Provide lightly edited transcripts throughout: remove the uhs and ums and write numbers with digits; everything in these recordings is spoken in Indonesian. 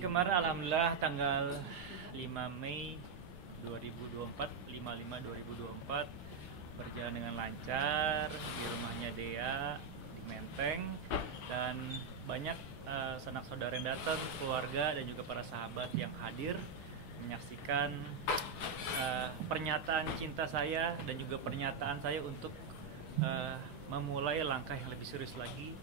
kemarin alhamdulillah tanggal 5 Mei 2024, 5/5/2024 berjalan dengan lancar di rumahnya Dea di Menteng, dan banyak sanak saudara yang datang, keluarga dan juga para sahabat yang hadir menyaksikan pernyataan cinta saya dan juga pernyataan saya untuk memulai langkah yang lebih serius lagi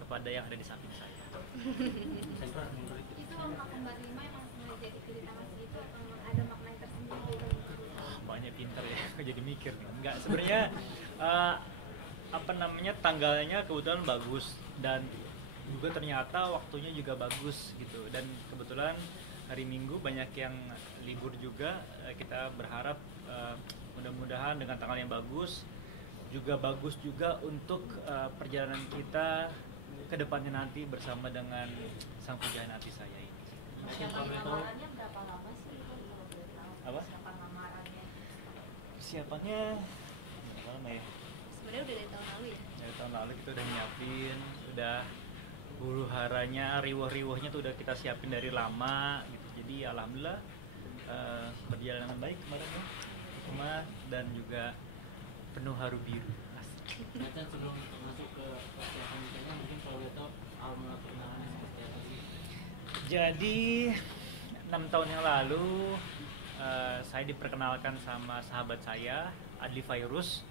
kepada yang ada di samping saya. Itu makna 45 emang sengaja dipilih tanggal segitu atau ada makna tersendiri? Banyak pinter ya, jadi mikir. Enggak, sebenarnya tanggalnya kebetulan bagus dan juga ternyata waktunya juga bagus gitu, dan kebetulan hari Minggu banyak yang libur juga. Kita berharap mudah-mudahan dengan tanggal yang bagus juga untuk perjalanan kita ke depannya nanti bersama dengan sang pujaan hati saya ini. Lamarannya berapa lama sih? Apa? Persiapan lamarannya? Persiapannya berapa lama ya? Sebenarnya udah dari tahun lalu ya? Dari tahun lalu kita udah nyiapin, udah huru haranya, riuh-riuhnya tuh udah kita siapin dari lama gitu. Jadi alhamdulillah berjalan dengan baik kemarin ya, hikmah dan juga penuh haru biru. Ternyata sebelum masuk ke persiapan nikahnya, mungkin kalau boleh tahu awal mula perkenalannya seperti apa sih? Jadi 6 tahun yang lalu saya diperkenalkan sama sahabat saya, Adli Fairuz.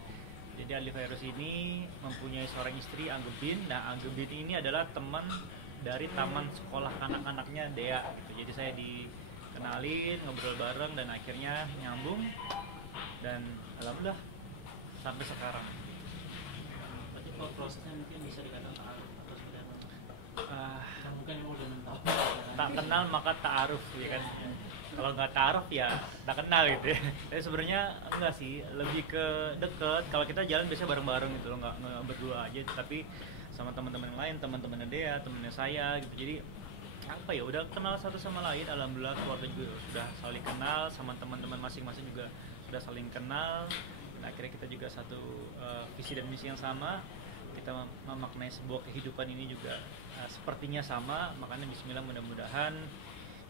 Jadi Adli Fairuz ini mempunyai seorang istri, Anggebin. Nah, Anggebin ini adalah teman dari taman sekolah anak-anaknya Dea gitu. Jadi saya dikenalin, ngobrol bareng, dan akhirnya nyambung, dan alhamdulillah sampai sekarang. Berarti kalau prosesnya mungkin bisa dikatakan ta'aruf atau seperti apa? Kan mungkin emang udah 6 tahun. Tak kenal maka ta'aruf ya kan. Kalau nggak ta'aruf ya tak kenal gitu ya. Tapi sebenarnya enggak sih, lebih ke deket. Kalau kita jalan biasanya bareng-bareng gitu loh, nggak berdua aja, tapi sama teman-teman yang lain, teman-temannya Dea, temannya saya gitu. Jadi apa ya, udah kenal satu sama lain. Alhamdulillah keluarga juga sudah saling kenal, sama teman-teman masing-masing juga sudah saling kenal. Dan akhirnya kita juga satu visi dan misi yang sama. Kita memaknai sebuah kehidupan ini juga sepertinya sama. Makanya bismillah, mudah-mudahan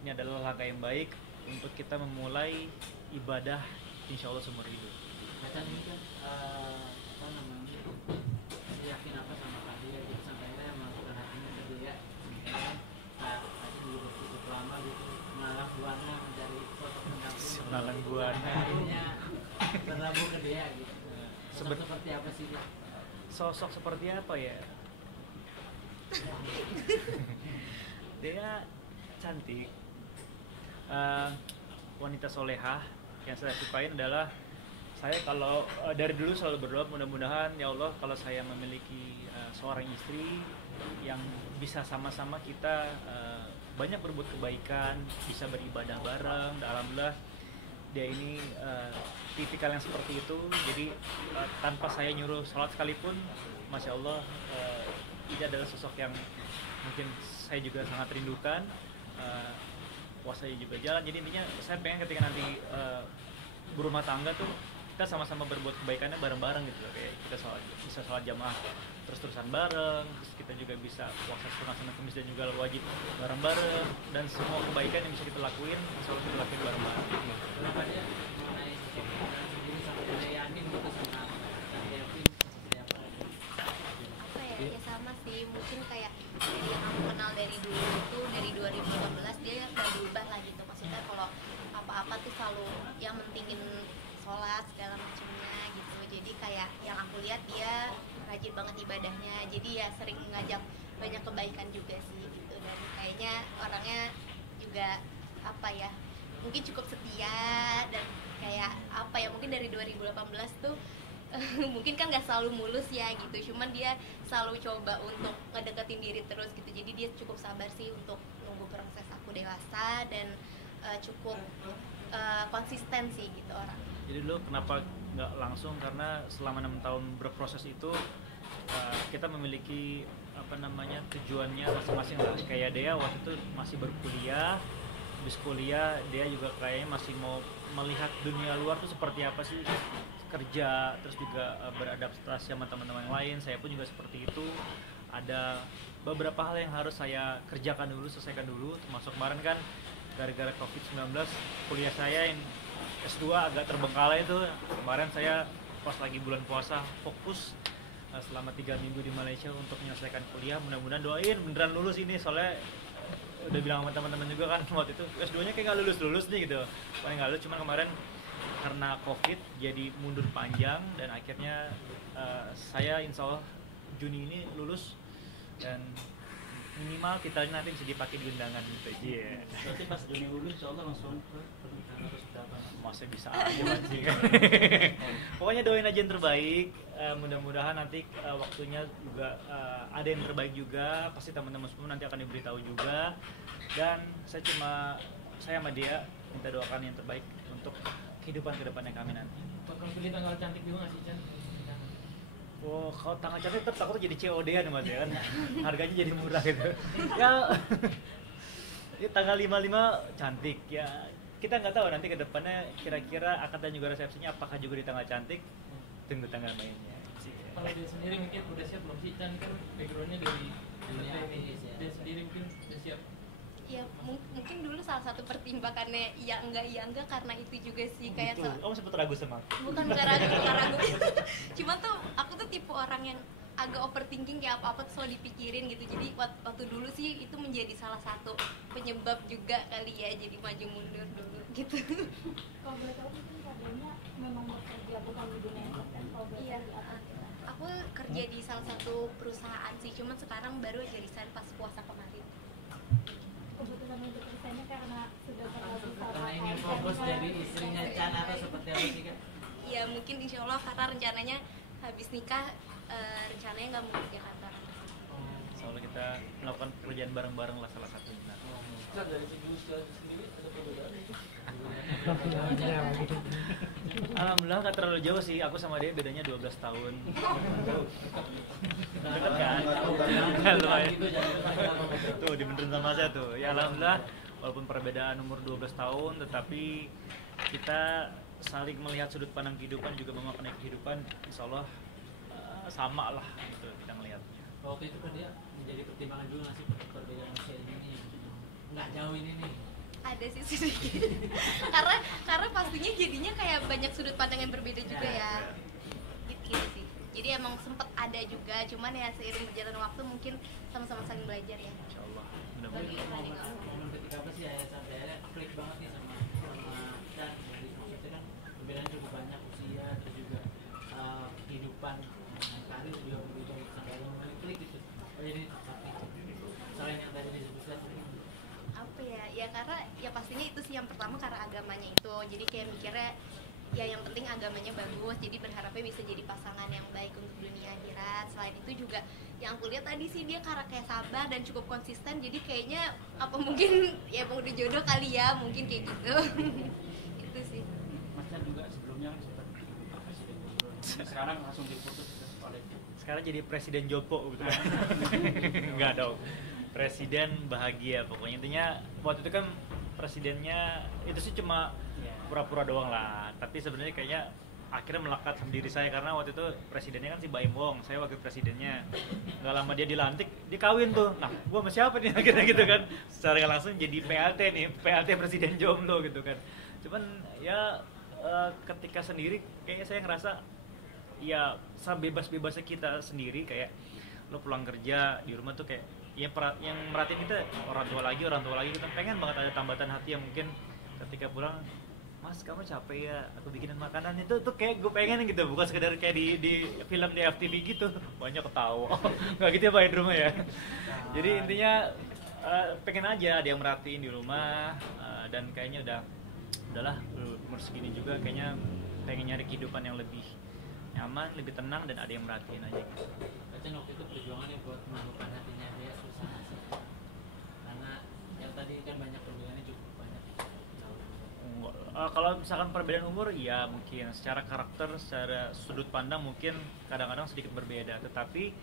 ini adalah langkah yang baik untuk kita memulai ibadah insya Allah seumur hidup. Ternyata ini kan yakin apa sama Kak Dia gitu, sampai akhirnya melakukan hatinya ke Dia. Tadi juga udah cukup lama gitu mengalah buana mencari sosok pendamping. Mengalah buana. Akhirnya berlabuh ke Dia gitu. Sosok Seben- seperti apa sih Dia? Sosok seperti apa ya? Dia cantik, wanita solehah. Yang saya sukain adalah, saya kalau dari dulu selalu berdoa, mudah-mudahan ya Allah kalau saya memiliki seorang istri yang bisa sama-sama kita banyak berbuat kebaikan, bisa beribadah bareng. Alhamdulillah dia ini tipikal yang seperti itu. Jadi tanpa saya nyuruh sholat sekalipun, masya Allah, ini adalah sosok yang mungkin saya juga sangat rindukan. Puasanya juga jalan. Jadi intinya saya pengen ketika nanti berumah tangga tuh kita sama-sama berbuat kebaikannya bareng-bareng gitu loh. Kayak kita bisa sholat jamaah terus-terusan bareng, terus kita juga bisa puasa setengah Senin Kamis dan juga wajib bareng-bareng, dan semua kebaikan yang bisa kita lakuin selalu kita lakuin bareng-bareng. Kenapa Dia mengenai sosok Dia sendiri sampai Dia yakin gitu sama Kak Devin seperti apa? Apa ya, ya sama sih, mungkin kayak dari yang aku kenal dari dulu itu, dari 2015 dia nggak berubah lah gitu. Maksudnya kalau apa-apa tuh selalu yang mentingin sholat segala macamnya gitu. Jadi kayak yang aku lihat dia rajin banget ibadahnya, jadi ya sering ngajak banyak kebaikan juga sih gitu. Dan kayaknya orangnya juga apa ya, mungkin cukup setia, dan kayak apa ya, mungkin dari 2018 tuh mungkin kan nggak selalu mulus ya gitu, cuman dia selalu coba untuk ngedeketin diri terus gitu. Jadi dia cukup sabar sih untuk nunggu proses aku dewasa, dan cukup konsisten sih gitu orang. Jadi dulu kenapa nggak langsung, karena selama 6 tahun berproses itu kita memiliki tujuannya masing-masing lah. Kayak Dea waktu itu masih berkuliah, habis kuliah dia juga kayaknya masih mau melihat dunia luar tuh seperti apa sih, kerja, terus juga beradaptasi sama teman-teman yang lain. Saya pun juga seperti itu. ada beberapa hal yang harus saya kerjakan dulu, selesaikan dulu. Termasuk kemarin kan gara-gara COVID-19 kuliah saya yang S2 agak terbengkalai itu. Kemarin saya pas lagi bulan puasa fokus selama 3 minggu di Malaysia untuk menyelesaikan kuliah. Mudah-mudahan doain beneran lulus ini, soalnya udah bilang sama teman-teman juga kan waktu itu S2-nya kayak nggak lulus nih gitu. Paling nggak lulus, cuman kemarin karena COVID jadi mundur panjang dan akhirnya saya insya Allah Juni ini lulus dan minimal kita nanti bisa dipakai di undangan gitu. Iya. Berarti pas Juni lulus insya Allah langsung ke pernikahan atau sudah apa? Masih bisa aja masih. Pokoknya doain aja yang terbaik. Mudah-mudahan nanti waktunya juga ada yang terbaik juga. Pasti teman-teman semua nanti akan diberitahu juga. Dan saya sama dia minta doakan yang terbaik untuk kehidupan kedepannya kami nanti. Bakal pilih tanggal cantik juga nggak sih Chan? Oh, kalau tanggal cantik tetap takutnya jadi COD-an mas ya kan. Harganya jadi murah gitu. Ya, ya tanggal 55 cantik ya. Kita nggak tahu nanti ke depannya kira-kira akad dan juga resepsinya apakah juga di tanggal cantik. Tunggu tanggal mainnya. Kalau dia sendiri mungkin udah siap belum sih Chan, kan backgroundnya dari Dunia ini, artis ya. dia sendiri mungkin udah siap. Ya mungkin dulu salah satu pertimbangannya iya enggak karena itu juga sih kayak Gitu. Kamu sempat ragu sama aku? bukan ragu cuma tuh aku tuh tipe orang yang agak overthinking, kayak apa-apa tuh selalu dipikirin gitu. Jadi waktu dulu sih itu menjadi salah satu penyebab juga kali ya jadi maju mundur dulu gitu. Kalau boleh tahu mungkin kabarnya memang bekerja bukan di dunia entertain, kalau boleh Iya, tahu di apa? aku kerja di salah satu perusahaan sih, cuman sekarang baru aja resign pas puasa kemarin. Kebetulan untuk desainnya karena sudah terlalu Karena ingin fokus jadi istrinya Chan atau seperti apa sih Kak? Ya mungkin insya Allah karena rencananya habis nikah rencananya nggak mau kerja kantor. Soalnya kita melakukan pekerjaan bareng-bareng lah salah satunya. Kan dari segi usia sendiri ada perbedaan itu? Alhamdulillah nggak terlalu jauh sih, aku sama dia bedanya 12 tahun. Dekat kan? Lumayan. Tuh dibenerin sama saya tuh. Ya alhamdulillah walaupun perbedaan umur 12 tahun tetapi kita saling melihat sudut pandang kehidupan juga memaknai kehidupan, insya Allah sama lah gitu kita ngelihatnya. Waktu itu kan dia menjadi pertimbangan juga nggak sih perbedaan usia ini nih? Nggak jauh ini nih. Ada sih sedikit. karena pastinya jadinya kayak banyak sudut pandang yang berbeda juga ya. Gitu sih. Jadi emang sempet ada juga, cuman ya seiring berjalan waktu mungkin sama-sama saling belajar ya. Insya Allah. Tapi Mudah-mudahan. momen ketika apa sih ayah sampai ayah klik banget nih sama Chan? Jadi maksudnya kan perbedaan cukup banyak usia, terus juga kehidupan, karir juga berbeda sampai ayah mulai klik gitu. Oh jadi selain yang tadi disebutkan Apa ya karena ya pastinya itu sih yang pertama karena agamanya itu, jadi kayak mikirnya ya yang penting agamanya bagus, jadi berharapnya bisa jadi pasangan yang baik untuk dunia akhirat. Selain itu juga yang aku lihat tadi sih dia karena kayak sabar dan cukup konsisten, jadi kayaknya apa mungkin ya emang udah jodoh kali ya, mungkin kayak gitu. Itu sih. Mas Chan juga sebelumnya kan sempat presiden Jokowi. Sekarang langsung diputus oleh Sekarang jadi presiden Jopo gitu. Enggak dong. Presiden bahagia pokoknya, intinya waktu itu kan presidennya itu sih cuma pura-pura doang lah, tapi sebenarnya kayaknya akhirnya melekat sama diri saya karena waktu itu presidennya kan si Baim Wong, saya wakil presidennya. Nggak lama dia dilantik, dia kawin tuh. Nah, gua sama siapa nih akhirnya gitu kan? Secara nggak langsung jadi PLT nih, PLT presiden jomblo gitu kan. Cuman ya ketika sendiri kayaknya saya ngerasa ya sebebas-bebasnya kita sendiri, kayak lo pulang kerja di rumah tuh kayak yang merhatiin kita orang tua lagi kita pengen banget ada tambatan hati yang mungkin ketika pulang, Mas kamu capek ya aku bikinin makanan, itu tuh kayak gue pengen gitu, bukan sekedar kayak di film di FTV gitu banyak ketawa. Nggak gitu ya Pak di rumah ya. Jadi intinya pengen aja ada yang merhatiin di rumah, dan kayaknya udahlah umur segini juga kayaknya pengen nyari kehidupan yang lebih nyaman, lebih tenang, dan ada yang merhatiin aja gitu. Chan waktu itu perjuangannya buat menemukan hatinya dia susah nggak sih? Karena yang tadi kan banyak perbedaannya cukup banyak. Kalau misalkan perbedaan umur, ya mungkin secara karakter, secara sudut pandang mungkin kadang-kadang sedikit berbeda. Tetapi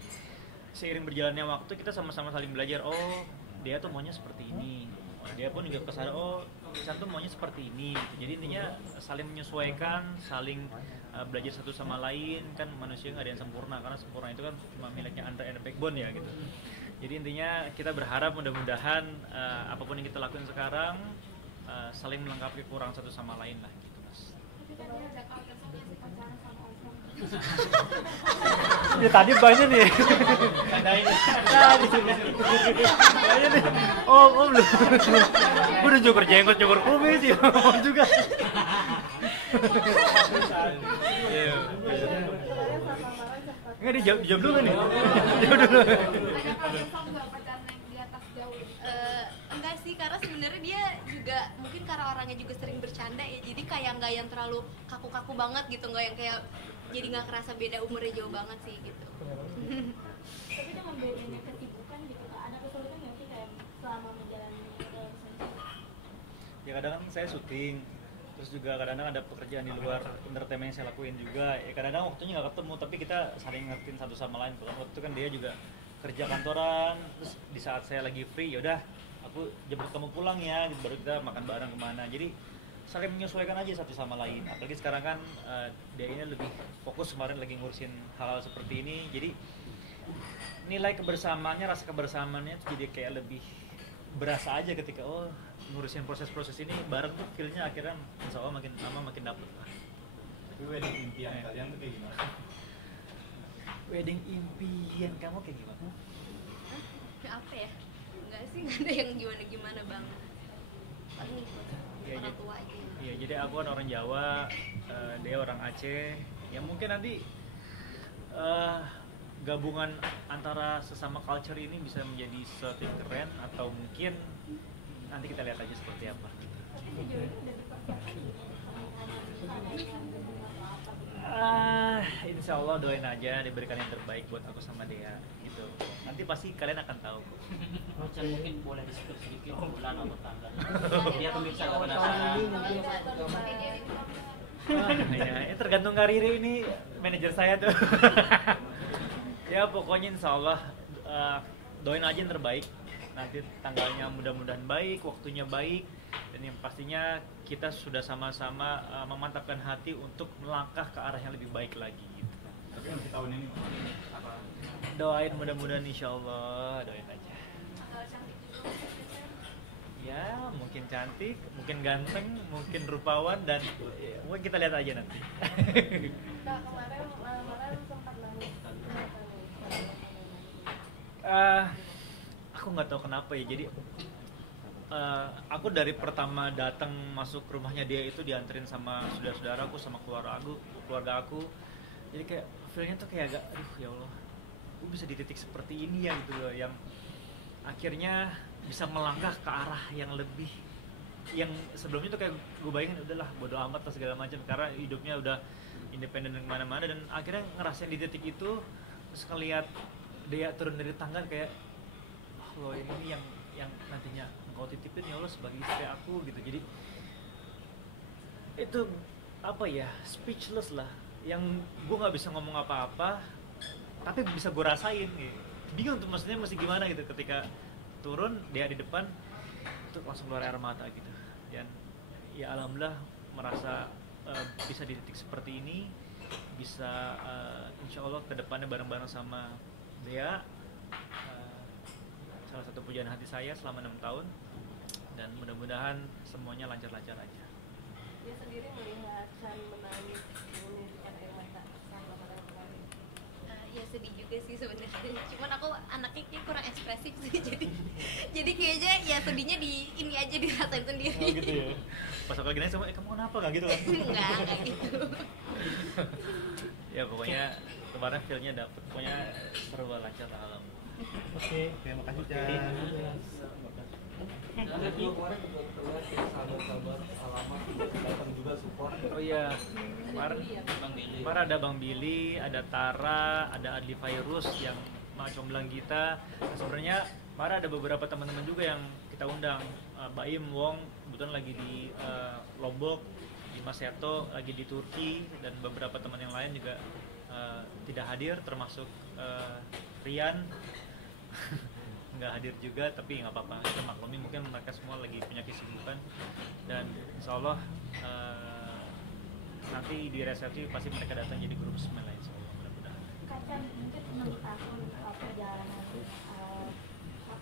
seiring berjalannya waktu kita sama-sama saling belajar. Oh, dia tuh maunya seperti ini. Dia pun juga kesadaran. Oh, Isan tuh maunya seperti ini gitu. Jadi intinya saling menyesuaikan, saling belajar satu sama lain. Kan manusia nggak ada yang sempurna, karena sempurna itu kan cuma miliknya Andre and the Backbone ya gitu. Jadi intinya kita berharap mudah-mudahan apapun yang kita lakukan sekarang saling melengkapi kurang satu sama lain lah gitu mas. Tapi kan dia ada kalkulasinya sih pacaran sama Osman. Ya tadi banyak nih. Banyak nih. Oh belum. Gue udah cukur jenggot, cukur kumis ya. Om juga. Iya. Sebenarnya sama Mara sempat. Enggak dijawab dulu nih. Jawab dulu. Ada kalkulasi nggak pacaran yang di atas jauh? Enggak sih, karena sebenarnya dia juga mungkin karena orangnya juga sering bercanda ya, jadi kayak nggak yang terlalu kaku-kaku banget gitu, nggak yang kayak jadi nggak kerasa beda umurnya jauh banget sih gitu. Tapi dengan bedanya kesibukan gitu Kak, ada kesulitan nggak sih kayak selama menjalani relationship? Ya kadang kan saya syuting, terus juga kadang-kadang ada pekerjaan di luar entertainment yang saya lakuin juga. Ya kadang-kadang waktunya nggak ketemu, tapi kita saling ngertiin satu sama lain. Kalau waktu itu kan dia juga kerja kantoran, terus di saat saya lagi free, yaudah aku jemput kamu pulang ya, baru kita makan bareng kemana. Jadi saling menyesuaikan aja satu sama lain. Apalagi sekarang kan dia ini lebih fokus, kemarin lagi ngurusin hal-hal seperti ini. Jadi nilai kebersamaannya, rasa kebersamaannya tuh jadi kayak lebih berasa aja ketika ngurusin proses-proses ini bareng tuh, feel-nya akhirnya insya Allah makin lama makin dapet lah. Tapi wedding impian kalian tuh kayak gimana? Wedding impian kamu kayak gimana? Apa ya? Enggak sih, nggak ada yang gimana-gimana banget. Paling ikut Iya, orang tua aja. Iya, jadi aku kan orang Jawa, dia orang Aceh. Ya mungkin nanti gabungan antara sesama culture ini bisa menjadi sesuatu yang keren, atau mungkin nanti kita lihat aja seperti apa. Tapi sejauh ini udah dipersiapkan gitu pernikahan Insya Allah doain aja diberikan yang terbaik buat aku sama dia gitu. Nanti pasti kalian akan tahu. Rocan mungkin boleh di-skip sedikit bulan atau tanggal. Biar pemirsa nggak penasaran. Ya, tergantung karir ini manajer saya tuh. Ya pokoknya insya Allah doain aja yang terbaik. Nanti tanggalnya mudah-mudahan baik, waktunya baik, dan yang pastinya kita sudah sama-sama memantapkan hati untuk melangkah ke arah yang lebih baik lagi gitu. Tapi untuk tahun ini apa? Doain mudah-mudahan insya Allah, doain aja. Ya mungkin cantik, mungkin ganteng, mungkin rupawan, dan mungkin kita lihat aja nanti. Kak, kemarin sempat nangis. Aku nggak tahu kenapa ya, jadi aku dari pertama datang masuk rumahnya dia itu dianterin sama saudara-saudaraku, sama keluarga aku, jadi kayak feelnya tuh kayak agak aduh ya Allah, gue bisa di titik seperti ini ya gitu loh, yang akhirnya bisa melangkah ke arah yang lebih, yang sebelumnya tuh kayak gue bayangin udahlah bodo amat lah segala macam karena hidupnya udah independen kemana-mana, dan akhirnya ngerasain di titik itu, terus ngeliat dia turun dari tangga kayak oh ini yang nantinya engkau titipin ya Allah sebagai istri aku gitu. Jadi itu apa ya, speechless lah, yang gue nggak bisa ngomong apa-apa tapi bisa gue rasain gitu. Bingung tuh maksudnya mesti gimana gitu ketika turun dia di depan tuh langsung keluar air mata gitu. Dan ya alhamdulillah merasa bisa di titik seperti ini, bisa insya Allah kedepannya bareng-bareng sama Dea, salah satu pujaan hati saya selama 6 tahun, dan mudah-mudahan semuanya lancar-lancar aja. Dia sendiri melihat Chan menangis menitikan air mata sama pada kemarin. Ya sedih juga sih sebenarnya. Cuman aku anaknya kayak kurang ekspresif sih, jadi kayaknya ya sedihnya di ini aja dirasain sendiri. Oh gitu ya. Pas aku lagi nanya sama kamu kenapa nggak gitu kan? Enggak gitu. Ya pokoknya kemarin feel-nya dapet, pokoknya seru banget, lancar lah alhamdulillah. Oke, terima kasih Chan. Oh iya, kemarin ada Bang Billy, ada Tara, ada Adli Fairuz yang mau comblang kita. Nah, sebenarnya kemarin ada beberapa teman-teman juga yang kita undang, Baim, Wong, kebetulan lagi di Lombok, Mas Seto lagi di Turki, dan beberapa teman yang lain juga tidak hadir, termasuk Rian. Nggak hadir juga, tapi nggak apa-apa, kita maklumi, mungkin mereka semua lagi punya kesibukan. Dan insya Allah nanti di resepsi pasti mereka datang jadi guru bismillah insya Allah, mudah-mudahan. Kaca mungkin 6 tahun perjalanan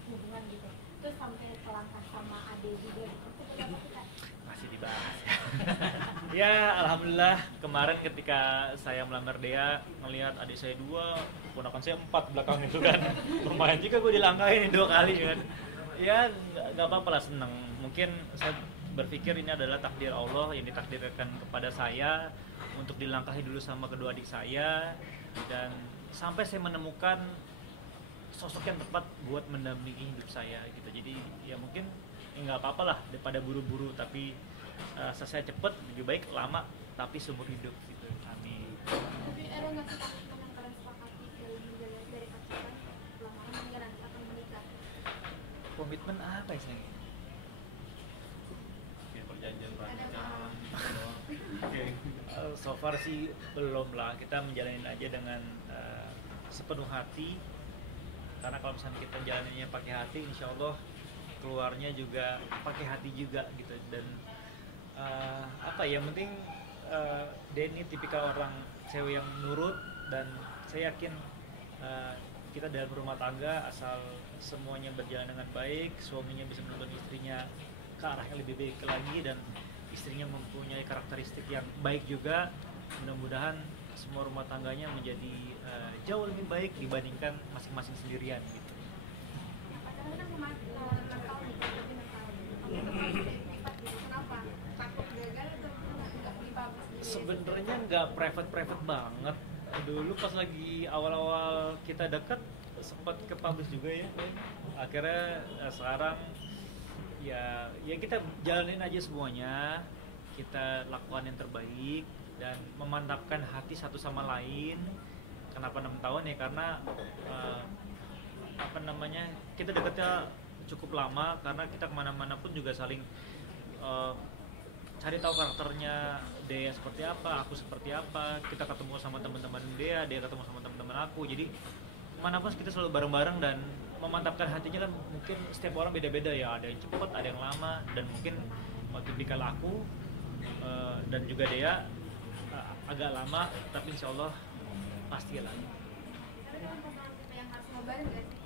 hubungan gitu, terus sampai kelangkah sama Ade juga gitu, itu berapa sih Kak? Masih dibahas ya. Ya alhamdulillah kemarin ketika saya melamar Dea ngelihat adik saya 2, ponakan saya 4 belakang itu kan. Lumayan juga gue dilangkahin 2 kali kan. Ya nggak apa-apa lah, seneng. Mungkin saya berpikir ini adalah takdir Allah yang ditakdirkan kepada saya untuk dilangkahi dulu sama kedua adik saya, dan sampai saya menemukan sosok yang tepat buat mendampingi hidup saya gitu. Jadi ya mungkin nggak apa-apa lah daripada buru-buru, tapi selesai cepet lebih baik lama tapi seumur hidup gitu. Amin. Tapi ada nggak sih komitmen yang kalian sepakati dari pacaran lamaran hingga nanti akan menikah? Komitmen apa ya sayang? Kayak perjanjian Ada pernikahan. Oke. So far sih belum lah, kita menjalani aja dengan sepenuh hati, karena kalau misalnya kita jalaninnya pakai hati, insya Allah keluarnya juga pakai hati juga gitu. Dan apa ya, yang penting Denny tipikal orang cewek yang nurut, dan saya yakin kita dalam rumah tangga asal semuanya berjalan dengan baik, suaminya bisa menuntun istrinya ke arah yang lebih baik lagi, dan istrinya mempunyai karakteristik yang baik juga, mudah-mudahan semua rumah tangganya menjadi jauh lebih baik dibandingkan masing-masing sendirian gitu. Pacaran kan nakal nih, lebih nakal. Kenapa? Takut gagal atau nggak dipublish gitu? Sebenarnya nggak private banget. Dulu pas lagi awal-awal kita dekat sempat ke publish juga ya. Akhirnya sekarang ya kita jalanin aja semuanya, kita lakukan yang terbaik dan memantapkan hati satu sama lain. Kenapa 6 tahun ya, karena kita dekatnya cukup lama, karena kita kemana-mana pun juga saling cari tahu karakternya Dea seperti apa, aku seperti apa. Kita ketemu sama teman-teman Dea ketemu sama teman-teman aku. Jadi kemanapun kita selalu bareng-bareng, dan memantapkan hatinya kan mungkin setiap orang beda-beda ya. Ada yang cepat, ada yang lama, dan mungkin tipikal aku dan juga Dea agak lama, tapi insya Allah pasti lah. Tapi kan pasangan tipe yang harus ngabarin nggak sih?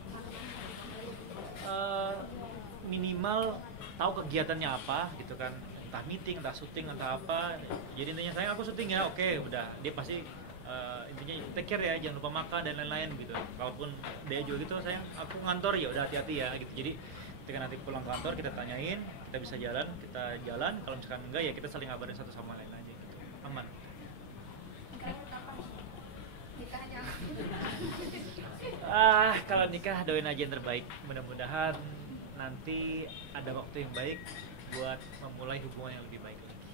Minimal tahu kegiatannya apa gitu kan, entah meeting, entah syuting, entah apa. Jadi intinya sayang aku syuting ya, oke udah, dia pasti intinya take care ya, jangan lupa makan dan lain-lain gitu. Kalaupun dia juga gitu, sayang aku ngantor ya udah hati-hati ya gitu. Jadi ketika nanti pulang ke kantor kita tanyain, kita bisa jalan, kita jalan. Kalau misalkan enggak ya kita saling ngabarin satu sama lain aja gitu, aman. Nikahnya kapan? Nikahnya? Kalau nikah doain aja yang terbaik. Mudah-mudahan nanti ada waktu yang baik buat memulai hubungan yang lebih baik lagi.